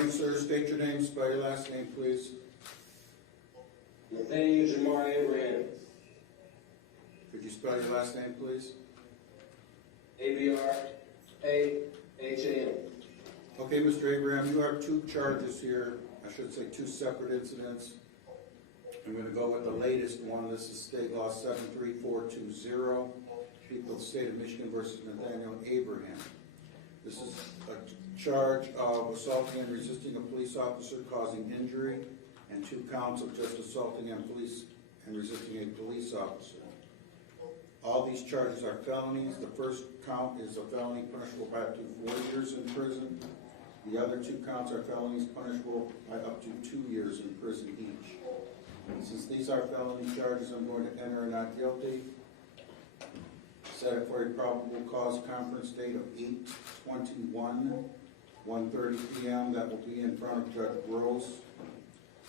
morning, sir. State your name, spell your last name, please. Nathaniel Abraham. Could you spell your last name, please? Abraham. Okay, Mr. Abraham, you have two charges here. I should say two separate incidents. I'm going to go with the latest one. This is State Law 73420, People of the State of Michigan versus Nathaniel Abraham. This is a charge of assaulting and resisting a police officer causing injury, and 2 counts of just assaulting and resisting a police officer. All these charges are felonies. The first count is a felony punishable by up to 4 years in prison. The other 2 counts are felonies punishable by up to 2 years in prison each. And since these are felony charges, I'm going to enter a not guilty. Set it for a probable cause conference date of 8/21, 1:30 p.m. That will be in front of Judge Gross.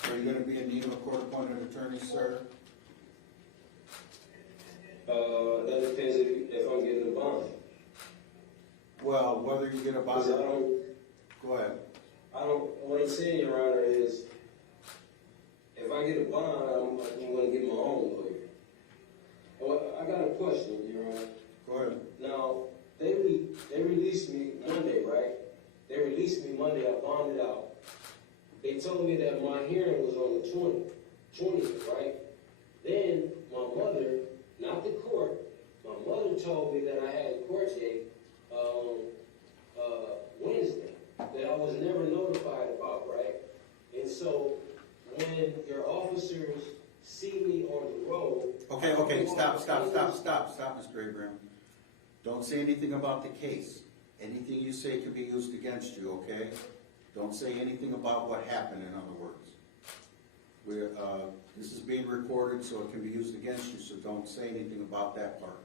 Are you going to be in need of a court-appointed attorney, sir? That depends if I'm getting a bond. Well, whether you get a bond or not. Go ahead. What I'm saying, Your Honor, is if I get a bond, I'm going to get my own lawyer. Well, I got a question, Your Honor. Go ahead. Now, they released me Monday, right? They released me Monday. I bonded out. They told me that my hearing was on the 20th, right? Then my mother, not the court, my mother told me that I had a court date Wednesday that I was never notified about, right? And so when your officers see me on the road... Okay, stop, Mr. Abraham. Don't say anything about the case. Anything you say can be used against you, okay? Don't say anything about what happened, in other words. This is being recorded, so it can be used against you, so don't say anything about that part.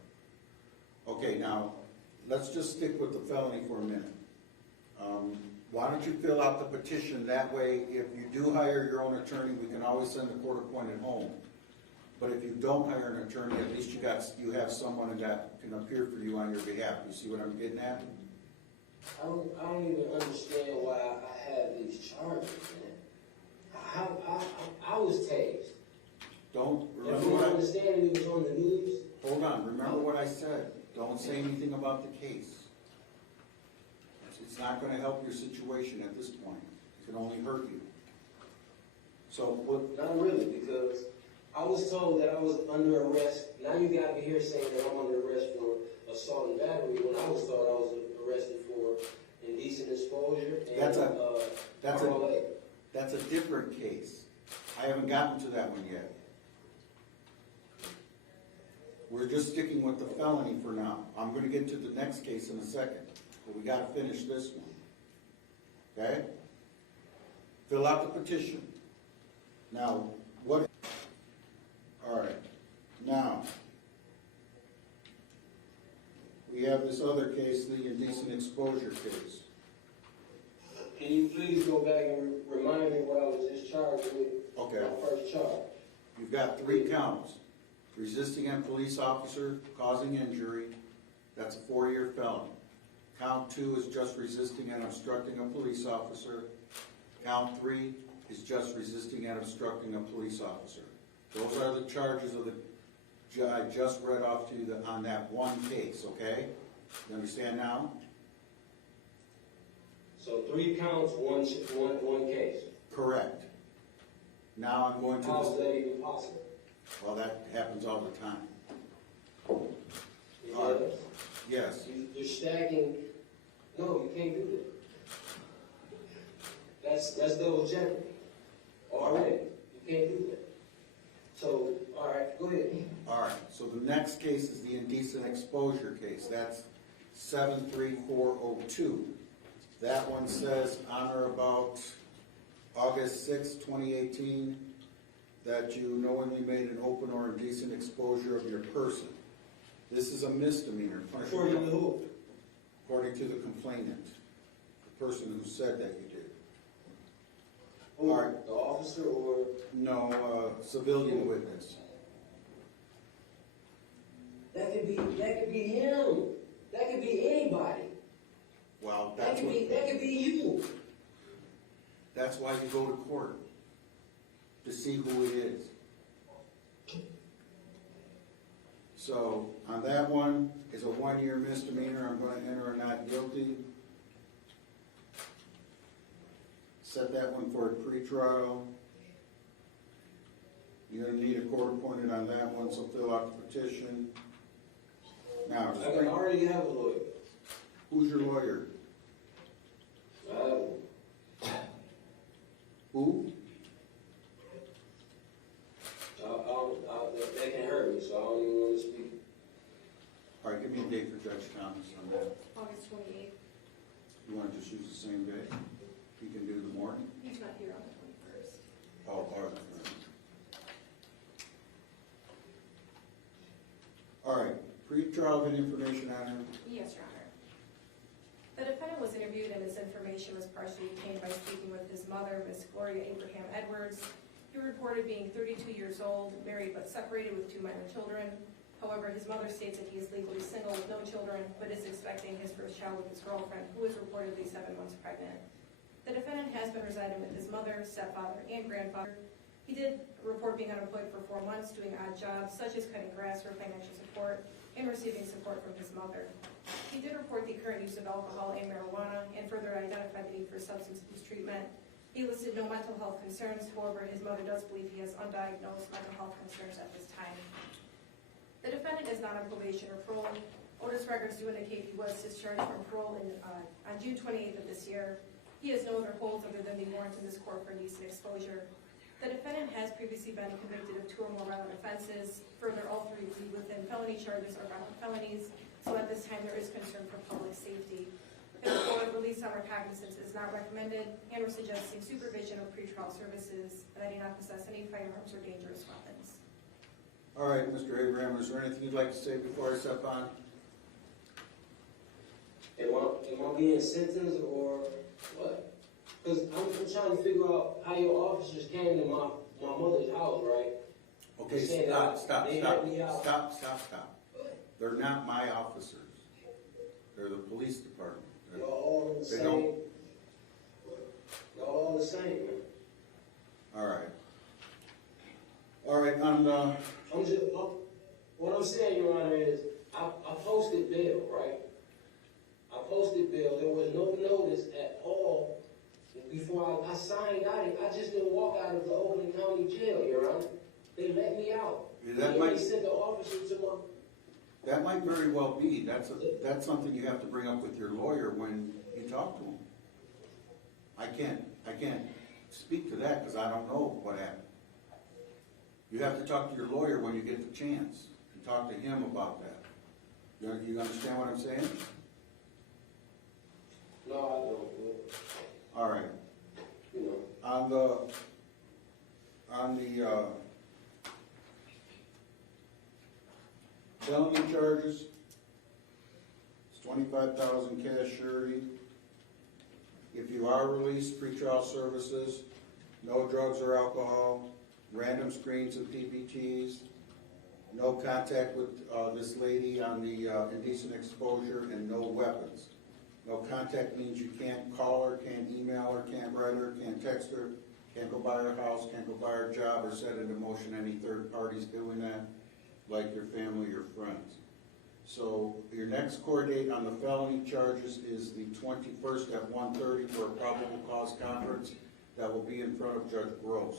Okay, now, let's just stick with the felony for a minute. Why don't you fill out the petition? That way, if you do hire your own attorney, we can always send the court-appointed home. But if you don't hire an attorney, at least you have someone that can appear for you on your behalf. You see what I'm getting at? I don't even understand why I have these charges, man. I was tased. Remember If you understand it was on the news. Hold on. Remember what I said. Don't say anything about the case. It's not going to help your situation at this point. It can only hurt you. So Not really, because I was told that I was under arrest. Now you got me here saying that I'm under arrest for assault and battery when I was told I was arrested for indecent exposure and that's a different case. I haven't gotten to that one yet. We're just sticking with the felony for now. I'm going to get to the next case in a second, but we got to finish this one. Okay? Fill out the petition. Now, all right. Now, we have this other case, the indecent exposure case. Can you please go back and remind me what I was discharged with? Okay. My first charge. You've got 3 counts. Resisting a police officer causing injury, that's a 4-year felony. Count 2 is just resisting and obstructing a police officer. Count 3 is just resisting and obstructing a police officer. Those are the charges I just read off to you on that one case, okay? You understand now? So 3 counts, one case. Correct. Now I'm going to... How is that even possible? Well, that happens all the time. Yes. You're stacking. No, you can't do that. That's double jeopardy. Already. You can't do that. So, all right, go ahead. All right. So the next case is the indecent exposure case. That's 73402. That one says on or about August 6, 2018, that you knowingly made an open or indecent exposure of your person. This is a misdemeanor. According to who? According to the complainant, the person who said that you did. Who? All right. The officer or? No, civilian witness. That could be him. That could be anybody. Well, That could be you. That's why you go to court, to see who it is. So, on that one, is a 1-year misdemeanor, I'm gonna enter a not guilty. Set that one for a pretrial. You're gonna need a court appointed on that one, so fill out the petition. Now, I already have a lawyer. who's your lawyer? Who? They can hurt me, so I don't even want to speak. All right, give me a date for Judge Thomas on that. August 28th. You wanna just use the same day? You can do the morning? He's not here on the 21st. Oh, all right. All right, pretrial information on him. Yes, Your Honor. The defendant was interviewed and his information was partially obtained by speaking with his mother, Miss Gloria Abraham Edwards. He reported being 32 years old, married but separated with 2 minor children. However, his mother states that he is legally single with no children, but is expecting his first child with his girlfriend, who is reportedly 7 months pregnant. The defendant has been residing with his mother, stepfather, and grandfather. He did report being unemployed for 4 months, doing odd jobs such as cutting grass for financial support and receiving support from his mother. He did report the current use of alcohol and marijuana and further identified the need for substance abuse treatment. He listed no mental health concerns, however, his mother does believe he has undiagnosed mental health concerns at this time. The defendant is not on probation or parole. Otis records do indicate he was discharged from parole on June 28th of this year. He has no other holds other than the warrant in this court for indecent exposure. The defendant has previously been convicted of 2 or more violent offenses. Further, all 3 plead within felony charges or violent felonies, so at this time there is concern for public safety. Therefore, release on recognizance is not recommended, and we're suggesting supervision of pretrial services that he not possess any firearms or dangerous weapons. All right, Mr. Abraham, is there anything you'd like to say before I step on? Am I being sentenced or what? Because I'm trying to figure out how your officers came to my mother's house, right? Okay, stop. They're not my officers. They're the police department. They're all the They same. don't- They're all the same, man. All right. All right, What I'm saying, Your Honor, is I posted bail, right? I posted bail. There was no notice at all before I signed out. I just didn't walk out of the Oakland County Jail, Your Honor. They let me out. They sent the officer to my... that might very well be. That's something you have to bring up with your lawyer when you talk to him. I can't speak to that because I don't know what happened. You have to talk to your lawyer when you get the chance and talk to him about that. You understand what I'm saying? No, I don't. All right. You know. On the felony charges, it's $25,000 cash surety. If you are released, pretrial services, no drugs or alcohol, random screens and PPTs, no contact with this lady on the indecent exposure, and no weapons. No contact means you can't call her, can't email her, can't write her, can't text her, can't go by her house, can't go by her job, or set into motion any third parties doing that, like your family or friends. So your next court date on the felony charges is the 21st at 1:30 for a probable cause conference. That will be in front of Judge Gross.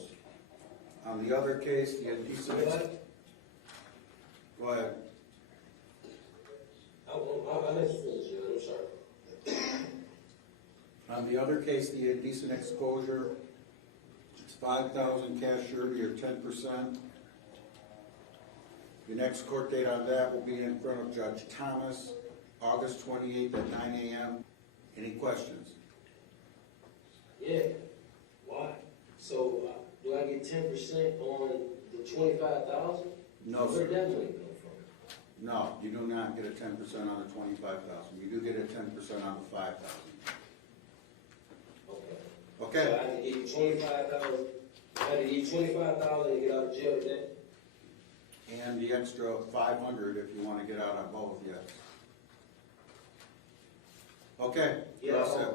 On the other case, the indecent... Go ahead. I let you finish, I'm sorry. On the other case, the indecent exposure, it's $5,000 cash surety or 10%. Your next court date on that will be in front of Judge Thomas, August 28th at 9 a.m. Any questions? Yeah. Why? So do I get 10% on the 25,000? No, Where sir. did that money come from? No, you do not get a 10% on the 25,000. You do get a 10% on the 5,000. Okay. Okay? So I have to give you 25,000. I have to give you 25,000 to get out of jail today. And the extra 500 if you want to get out on both, yes. Okay, Yeah. that's it.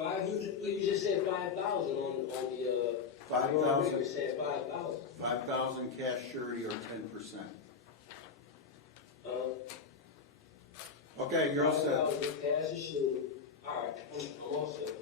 You just said 5,000 on the, 5,000. You said 5,000. 5,000 cash surety or 10%. Okay, you're all set. 5,000 cash and surety. All right, I'm all set.